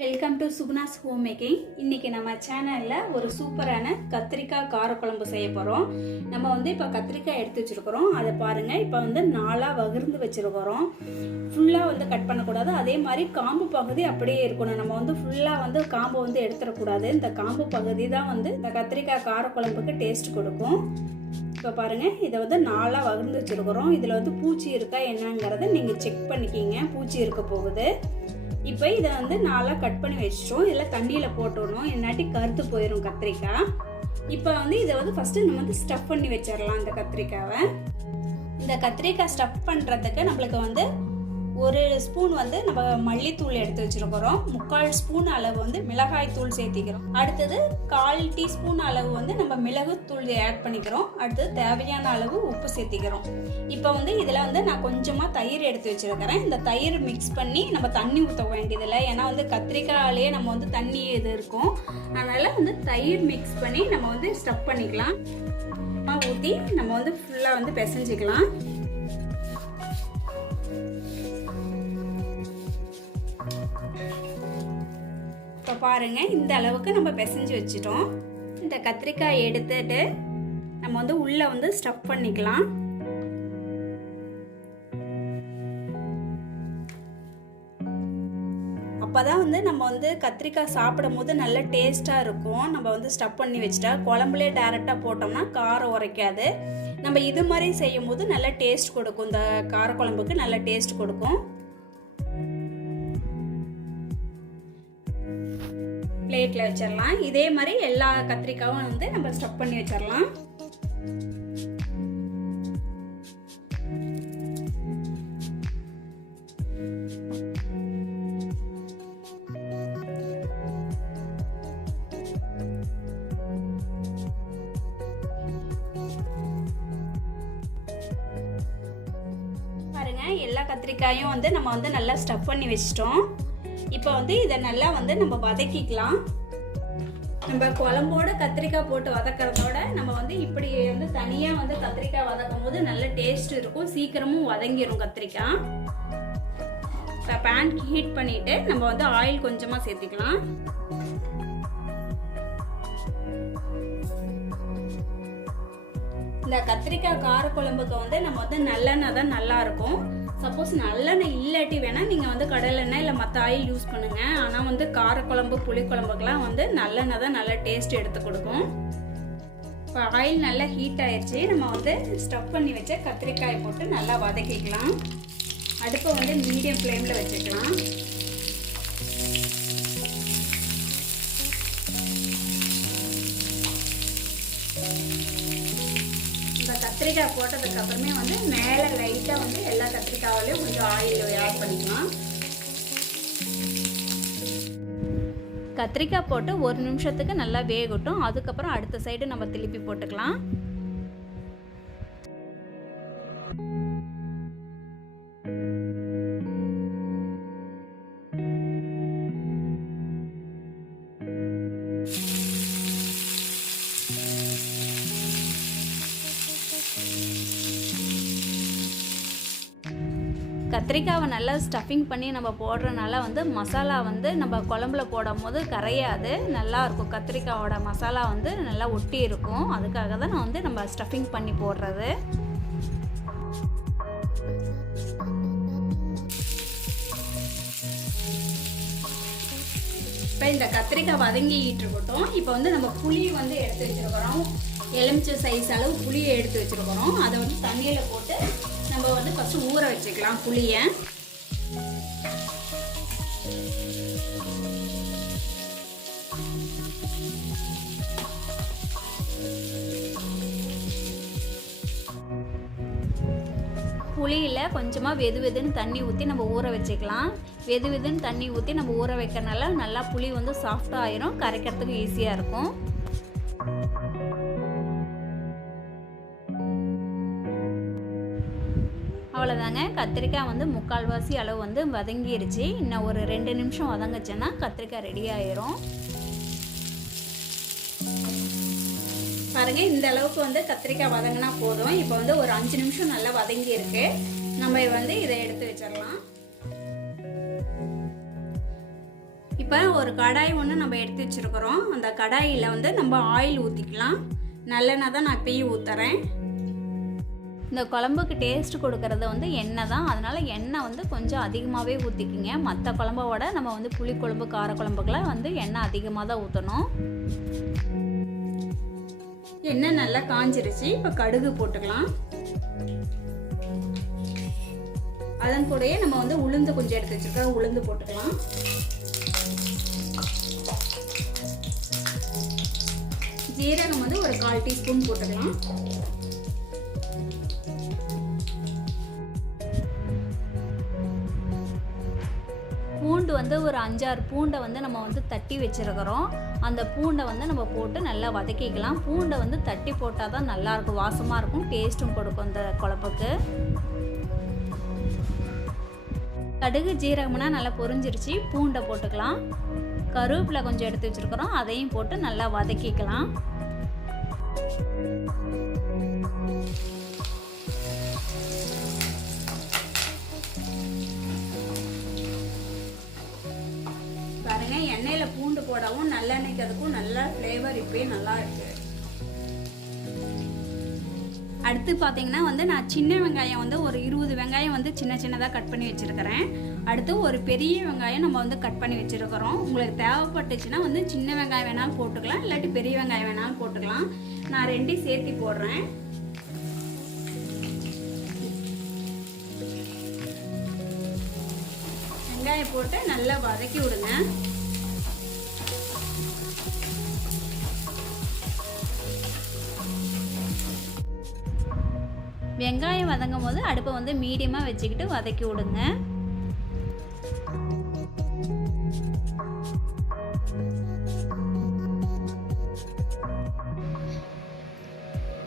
Welcome to Suguna's home making. இன்றைக்கி நம்ம சேனலில் ஒரு சூப்பரான கத்திரிக்காய் காரக்குழம்பு செய்ய போகிறோம். நம்ம இப்போ கத்திரிக்காய் எடுத்து வச்சுருக்கிறோம். அதை பாருங்கள், இப்போ 4 வகிர்ந்து வச்சுருக்கிறோம். ஃபுல்லாக கட் பண்ணக்கூடாது. அதே மாதிரி காம்பு பகுதி அப்படியே இருக்கணும். நம்ம ஃபுல்லாக காம்பை எடுத்துடக்கூடாது. இந்த காம்பு பகுதி தான் இந்த கத்திரிக்காய் காரக்குழம்புக்கு டேஸ்ட் கொடுக்கும். இப்போ பாருங்கள், இதை 4 வகிர்ந்து வச்சுருக்கிறோம். இதில் பூச்சி இருக்கா என்னங்கிறத நீங்கள் செக் பண்ணிக்கிங்க. பூச்சி இருக்க போகுது. இப்போ இதை 4 கட் பண்ணி வச்சிட்டோம். இதில் தண்ணியில் போட்டுடணும், இல்லாட்டி கருத்து போயிடும் கத்திரிக்காய். இப்போ இதை ஃபஸ்ட்டு நம்ம ஸ்டஃப் பண்ணி வச்சிடலாம். இந்த கத்திரிக்காவை ஸ்டஃப் பண்ணுறதுக்கு நம்மளுக்கு 1 ஸ்பூன் நம்ம மல்லித்தூள் எடுத்து வச்சுருக்கிறோம். 3/4 ஸ்பூன் அளவு மிளகாய் தூள் சேர்த்திக்கிறோம். அடுத்தது 1/4 டீஸ்பூன் அளவு நம்ம மிளகு தூள் ஆட் பண்ணிக்கிறோம். அடுத்தது தேவையான அளவு உப்பு சேர்த்திக்கிறோம். இப்போ இதில் நான் கொஞ்சமாக தயிர் எடுத்து வச்சுருக்கிறேன். இந்த தயிர் மிக்ஸ் பண்ணி நம்ம தண்ணி ஊற்ற வேண்டியதில்லை. ஏன்னா கத்திரிக்காயிலேயே நம்ம தண்ணி இது இருக்கும். அதனால் தயிர் மிக்ஸ் பண்ணி நம்ம ஸ்டஃப் பண்ணிக்கலாம். ஊற்றி நம்ம ஃபுல்லாக பிசைஞ்சிக்கலாம். இப்போ பாருங்க, இந்த அளவுக்கு நம்ம பிசைஞ்சு வச்சிட்டோம். இந்த கத்திரிக்காய் எடுத்துட்டு நம்ம உள்ள ஸ்டஃப் பண்ணிக்கலாம். அப்போதான் நம்ம கத்திரிக்காய் சாப்பிடும் போது நல்ல டேஸ்ட்டாக இருக்கும். நம்ம ஸ்டஃப் பண்ணி வச்சுட்டா குழம்புலே டைரெக்டாக போட்டோம்னா காரம் உரைக்காது. நம்ம இது மாதிரி செய்யும் போது நல்ல டேஸ்ட் கொடுக்கும். இந்த காரக்குழம்புக்கு நல்ல டேஸ்ட் கொடுக்கும். பிளேட்டில் வச்சிடலாம். இதே மாதிரி எல்லா கத்திரிக்காயும் நம்ம ஸ்டஃப் பண்ணி வச்சிடலாம். பாருங்க, எல்லா கத்திரிக்காயும் நம்ம நல்லா ஸ்டஃப் பண்ணி வச்சிட்டோம். இப்போ இதை நல்லா நம்ம வதக்கிக்கலாம். நம்ம குழம்போட கத்திரிக்காய் போட்டு வதக்கிறதோட நம்ம இப்படி தனியாக கத்திரிக்காய் வதக்கும் போது நல்ல டேஸ்ட் இருக்கும். சீக்கிரமும் வதங்கிடும் கத்திரிக்காய். இப்போ பேன் ஹீட் பண்ணிட்டு நம்ம ஆயில் கொஞ்சமாக சேர்த்துக்கலாம். இந்த கத்திரிக்காய் காரக்குழம்புக்கு நம்ம நல்லெண்ணெய் தான் நல்லா இருக்கும். சப்போஸ் நல்லெண்ணெய் இல்லாட்டி வேணால் நீங்கள் கடலெண்ணெய் இல்லை மற்ற ஆயில் யூஸ் பண்ணுங்கள். ஆனால் காரக்குழம்பு புளிக்குழம்புக்கெலாம் நல்லெண்ணெய் தான் நல்லா டேஸ்ட் எடுத்து கொடுக்கும். இப்போ ஆயில் நல்லா ஹீட் ஆயிடுச்சு. நம்ம ஸ்டஃப் பண்ணி வச்ச கத்திரிக்காய் போட்டு நல்லா வதக்கிக்கலாம். அடுப்பை மீடியம் ஃப்ளேமில் வச்சுக்கலாம். கத்திரிக்காய் போட்டதுக்கு அப்புறமே மேலே லைட்டாக எல்லா கத்திரிக்காயிலையும் கொஞ்சம் ஆயில் ஆட் பண்ணிக்கலாம். கத்திரிக்காய் போட்டு 1 நிமிஷத்துக்கு நல்லா வேகட்டும். அதுக்கப்புறம் அடுத்த சைடு நம்ம திருப்பி போட்டுக்கலாம். கத்திரிக்காவை நல்லா ஸ்டஃபிங் பண்ணி நம்ம போடுறதுனால மசாலா நம்ம குழம்புல போடும் போது கரையாது, நல்லாயிருக்கும். கத்திரிக்காவோட மசாலா நல்லா ஒட்டி இருக்கும். அதுக்காக தான் நம்ம ஸ்டஃபிங் பண்ணி போடுறது. இப்போ இந்த கத்திரிக்காய் வதங்கிட்டு இருக்கட்டும். இப்போ நம்ம புளி எடுத்து வச்சுருக்கிறோம். எலுமிச்சை சைஸ் அளவு புளியை எடுத்து வச்சுருக்கிறோம். அதை தண்ணியில் போட்டு நம்ம ஃபஸ்ட்டு ஊற வச்சுக்கலாம் புளியை. புளியில் கொஞ்சமாக வெதுன்னு தண்ணி ஊற்றி நம்ம ஊற வச்சுக்கலாம். வெதுன்னு தண்ணி ஊற்றி நம்ம ஊற வைக்கிறனால நல்லா புளி சாஃப்டாக ஆயிரும். கரைக்கிறதுக்கு ஈஸியாக இருக்கும். அவ்வளோதாங்க, கத்திரிக்காய் 3/4 அளவு வதங்கிருச்சு. இன்னும் ஒரு 2 நிமிஷம் வதங்குச்சுன்னா கத்திரிக்காய் ரெடி ஆயிரும். பாருங்க, இந்த அளவுக்கு கத்திரிக்காய் வதங்கினா போதும். இப்போ ஒரு 5 நிமிஷம் நல்லா வதங்கி இருக்கு. நம்ம இதை எடுத்து வச்சிடலாம். இப்போ ஒரு கடாய் ஒன்று நம்ம எடுத்து வச்சுருக்கிறோம். அந்த கடாயில் வந்து நம்ம ஆயில் ஊற்றிக்கலாம். நல்லெண்ணெய் தான் நான் இப்பயும் ஊற்றுறேன். இந்த குழம்புக்கு டேஸ்ட் கொடுக்கறது வந்து எண்ணெய் தான். அதனால் எண்ணெய் வந்து கொஞ்சம் அதிகமாகவே ஊற்றிக்கிங்க. மற்ற குழம்போட நம்ம வந்து புளிக்குழம்பு காரக்குழம்புக்கெலாம் வந்து எண்ணெய் அதிகமாக தான் ஊற்றணும். எண்ணெய் நல்லா காஞ்சிருச்சு. இப்போ கடுகு போட்டுக்கலாம். அதன் கூடயே நம்ம வந்து உளுந்து கொஞ்சம் எடுத்து வச்சுருக்கோம். உளுந்து போட்டுக்கலாம். ஜீரகம் வந்து ஒரு 1/4 டீஸ்பூன் போட்டுக்கலாம். பூண்டு வந்து ஒரு 5-6 பூண்டை வந்து நம்ம வந்து தட்டி வச்சுருக்கிறோம். அந்த பூண்டை வந்து நம்ம போட்டு நல்லா வதக்கிக்கலாம். பூண்டை வந்து தட்டி போட்டால் தான் நல்லாயிருக்கும், வாசமாக இருக்கும், டேஸ்ட்டும் கொடுக்கும் இந்த குழம்புக்கு. கடுகு ஜீரகம்னா நல்லா பொரிஞ்சிருச்சு. பூண்டை போட்டுக்கலாம். கருவேப்பிலை கொஞ்சம் எடுத்து வச்சுருக்கிறோம். அதையும் போட்டு நல்லா வதக்கிக்கலாம். பாருங்க, எண்ணெயில் பூண்டு போடவும் நல்லெண்ணெய்க்கு அதுக்கும் நல்ல ஃப்ளேவர் இப்போயே நல்லா இருக்கு. அடுத்து பார்த்தீங்கன்னா வந்து நான் சின்ன வெங்காயம் வந்து ஒரு 20 வெங்காயம் வந்து சின்ன சின்னதாக கட் பண்ணி வச்சுருக்கிறேன். அடுத்து ஒரு பெரிய வெங்காயம் நம்ம வந்து கட் பண்ணி வச்சுருக்கிறோம். உங்களுக்கு தேவைப்பட்டுச்சுன்னா வந்து சின்ன வெங்காயம் வேணாலும் போட்டுக்கலாம், இல்லாட்டி பெரிய வெங்காயம் வேணாலும் போட்டுக்கலாம். நான் 2 சேர்த்து போடுறேன். வெங்காயம் போட்டு நல்லா வதக்கி விடுங்க. வெங்காயம் வதங்கும் போது அடுப்பை வந்து மீடியமாக வச்சுக்கிட்டு வதக்கி விடுங்க.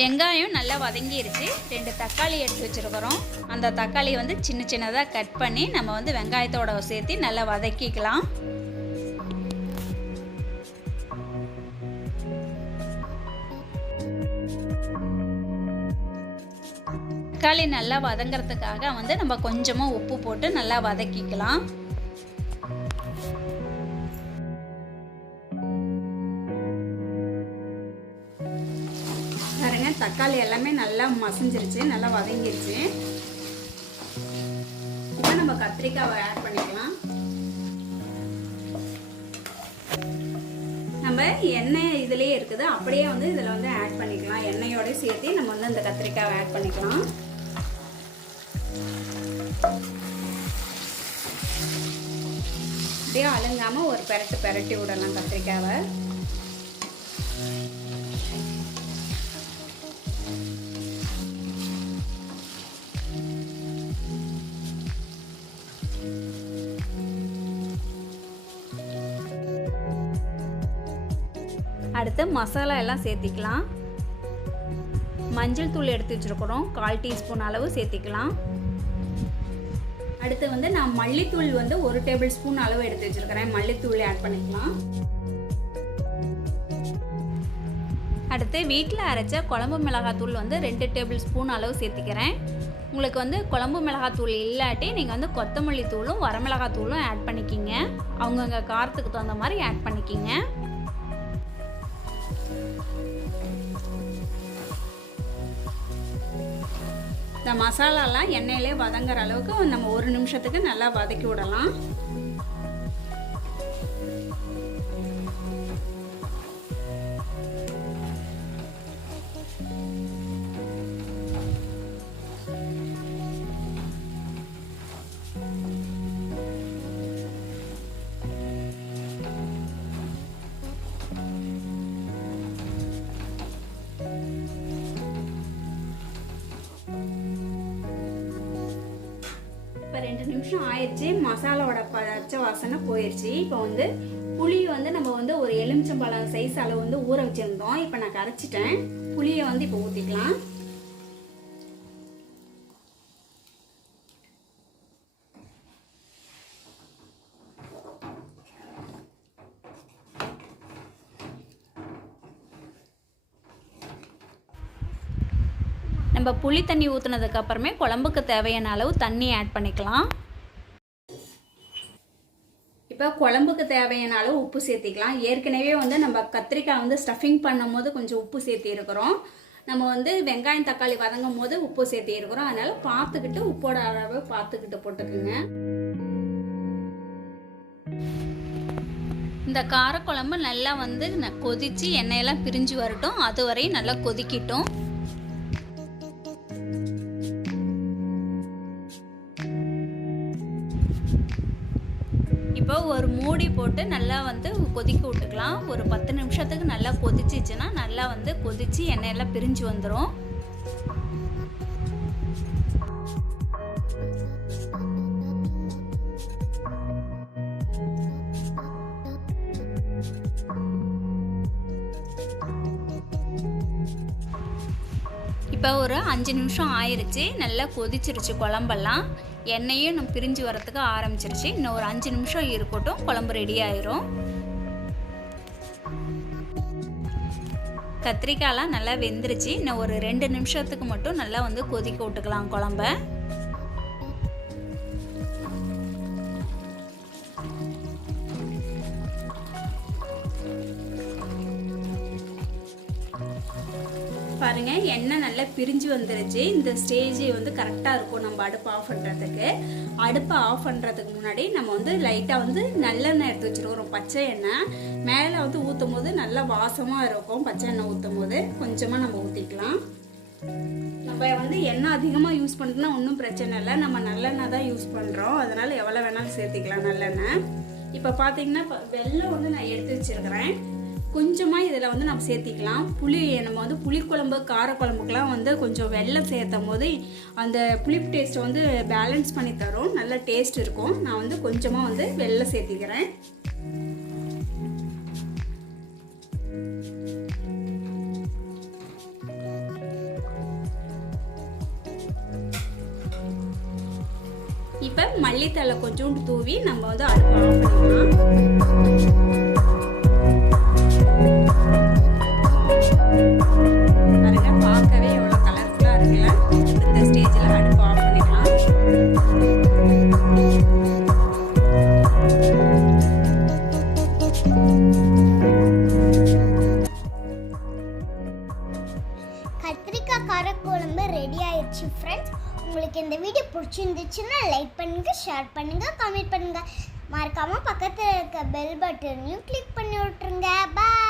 வெங்காயம் நல்லா வதங்கிருச்சு. 2 தக்காளி எடுத்து வச்சுருக்கிறோம். அந்த தக்காளியை வந்து சின்ன சின்னதாக கட் பண்ணி நம்ம வந்து வெங்காயத்தோட சேர்த்து நல்லா வதக்கிக்கலாம். தக்காளி நல்லா வதங்கிறதுக்காக வந்து நம்ம கொஞ்சமாக உப்பு போட்டு நல்லா வதக்கிக்கலாம். பாருங்க, தக்காளி எல்லாமே நல்லா மசிஞ்சிருச்சு, நல்லா வதங்கிருச்சு. இப்போ நம்ம கத்திரிக்காவை ஆட் பண்ணிக்கலாம். நம்ம எண்ணெய் இதிலே இருக்குது, அப்படியே வந்து இதில் வந்து ஆட் பண்ணிக்கலாம். எண்ணெயோட சேர்த்து நம்ம வந்து அந்த கத்திரிக்காவை ஆட் பண்ணிக்கலாம். அப்படியே அழுங்காமல் ஒரு பெரட்டி விடலாம் கத்திரிக்காவை. அடுத்து மசாலா எல்லாம் சேர்த்திக்கலாம். மஞ்சள் தூள் எடுத்து வச்சுருக்கிறோம், 1/4 டீஸ்பூன் அளவு சேர்த்திக்கலாம். அடுத்து வந்து நான் மல்லித்தூள் வந்து 1 டேபிள் ஸ்பூன் அளவு எடுத்து வச்சுருக்கிறேன். மல்லித்தூள் ஆட் பண்ணிக்கலாம். அடுத்து வீட்டில் அரைச்ச குழம்பு மிளகாத்தூள் வந்து 2 டேபிள் ஸ்பூன் அளவு சேர்த்திக்கிறேன். உங்களுக்கு வந்து குழம்பு மிளகாத்தூள் இல்லாட்டி நீங்கள் வந்து கொத்தமல்லி தூளும் வரமிளகாத்தூளும் ஆட் பண்ணிக்கிங்க. அவங்கவுங்க காரத்துக்கு தகுந்த மாதிரி ஆட் பண்ணிக்கிங்க. இந்த மசாலாலாம் எண்ணெயிலே வதங்குற அளவுக்கு நம்ம 1 நிமிஷத்துக்கு நல்லா வதக்கி விடலாம். இப்போ 2 நிமிஷம் ஆயிடுச்சு. மசாலாவோட பச்சை வாசனை போயிடுச்சு. இப்போ வந்து புளி வந்து நம்ம வந்து ஒரு எலுமிச்சம்பழம் சைஸ் அளவு வந்து ஊற வச்சுருந்தோம். இப்போ நான் கரைச்சிட்டேன். புளியை வந்து இப்போ ஊற்றிக்கலாம். நம்ம புளி தண்ணி ஊற்றுனதுக்கு அப்புறமே குழம்புக்கு தேவையான அளவு தண்ணி ஆட் பண்ணிக்கலாம். இப்போ குழம்புக்கு தேவையான அளவு உப்பு சேர்த்திக்கலாம். ஏற்கனவே வந்து நம்ம கத்திரிக்காய் வந்து ஸ்டஃபிங் பண்ணும் போது கொஞ்சம் உப்பு சேர்த்தி இருக்கிறோம். நம்ம வந்து வெங்காயம் தக்காளி வதங்கும் போது உப்பு சேர்த்தி இருக்கிறோம். அதனால பார்த்துக்கிட்டு உப்போட அளவு பார்த்துக்கிட்டு போட்டுக்குங்க. இந்த காரக்குழம்பு நல்லா வந்து கொதிச்சு எண்ணெயெல்லாம் பிரிஞ்சு வரட்டும். அது வரையும் நல்லா கொதிக்கட்டும். இப்போ ஒரு மூடி போட்டு நல்லா வந்து கொதிக்க விட்டுக்கலாம். ஒரு 10 நிமிஷத்துக்கு நல்லா கொதிச்சிச்சுன்னா நல்லா வந்து கொதிச்சு எண்ணெயெல்லாம் பிரிஞ்சு வந்துடும். இப்போ ஒரு 5 நிமிஷம் ஆயிடுச்சு. நல்லா கொதிச்சிருச்சு குழம்பெல்லாம். எண்ணெயும் நம்ம பிரிஞ்சு வரத்துக்கு ஆரம்பிச்சிருச்சு. இன்னும் ஒரு 5 நிமிஷம் இருக்கட்டும், குழம்பு ரெடி ஆயிரும். கத்திரிக்காயெல்லாம் நல்லா வெந்துருச்சு. இன்னும் ஒரு 2 நிமிஷத்துக்கு மட்டும் நல்லா வந்து கொதிக்க விட்டுக்கலாம் குழம்ப. பாருங்க, எண்ணெய் நல்லா பிரிஞ்சு வந்துருச்சு. இந்த ஸ்டேஜ் வந்து கரெக்டாக இருக்கும் நம்ம அடுப்பு ஆஃப் பண்ணுறதுக்கு. அடுப்பை ஆஃப் பண்ணுறதுக்கு முன்னாடி நம்ம வந்து லைட்டாக வந்து நல்லெண்ணெய் எடுத்து வச்சுருக்கிறோம். பச்சை எண்ணெய் மேலே வந்து ஊற்றும் போது நல்லா வாசமாக இருக்கும். பச்சை எண்ணெய் ஊற்றும் போது கொஞ்சமாக நம்ம ஊற்றிக்கலாம். நம்ம வந்து எண்ணெய் அதிகமாக யூஸ் பண்ணுறதுனா ஒன்றும் பிரச்சனை இல்லை. நம்ம நல்லெண்ணெய் தான் யூஸ் பண்ணுறோம். அதனால் எவ்வளோ வேணாலும் சேர்த்திக்கலாம் நல்லெண்ணெய். இப்போ பார்த்தீங்கன்னா வெல்லம் வந்து நான் எடுத்து வச்சுருக்கிறேன். கொஞ்சமாக இதில் வந்து நம்ம சேர்த்திக்கலாம். நம்ம வந்து புளிக்குழம்பு காரக்குழம்புக்கெலாம் வந்து கொஞ்சம் வெல்லம் சேர்த்தும் போது அந்த புளிப்பு டேஸ்ட்டை வந்து பேலன்ஸ் பண்ணி தரும். நல்ல டேஸ்ட் இருக்கும். நான் வந்து கொஞ்சமாக வந்து வெல்லம் சேர்த்திக்கிறேன். இப்போ மல்லித்தழை கொஞ்சோண்டு தூவி நம்ம வந்து அடுப்பு ஆஃப் பண்ணிக்கலாம். பாருங்க, பார்க்கவே எவ்வளோ கலர்ஃபுல்லாக இருக்குல்ல. இந்த ஸ்டேஜில் அடுப்பு ஆஃப் பண்ணிக்கலாம். கத்திரிக்காய் காரக்குழம்பு ரெடி ஆயிடுச்சு ஃப்ரெண்ட்ஸ். உங்களுக்கு இந்த வீடியோ பிடிச்சிருந்துச்சுன்னா லைக் பண்ணுங்க, ஷேர் பண்ணுங்க, கமெண்ட் பண்ணுங்க. மறக்காம பக்கத்தில் இருக்க பெல் பட்டனையும் கிளிக் பண்ணி விட்டுருங்க. பாய்.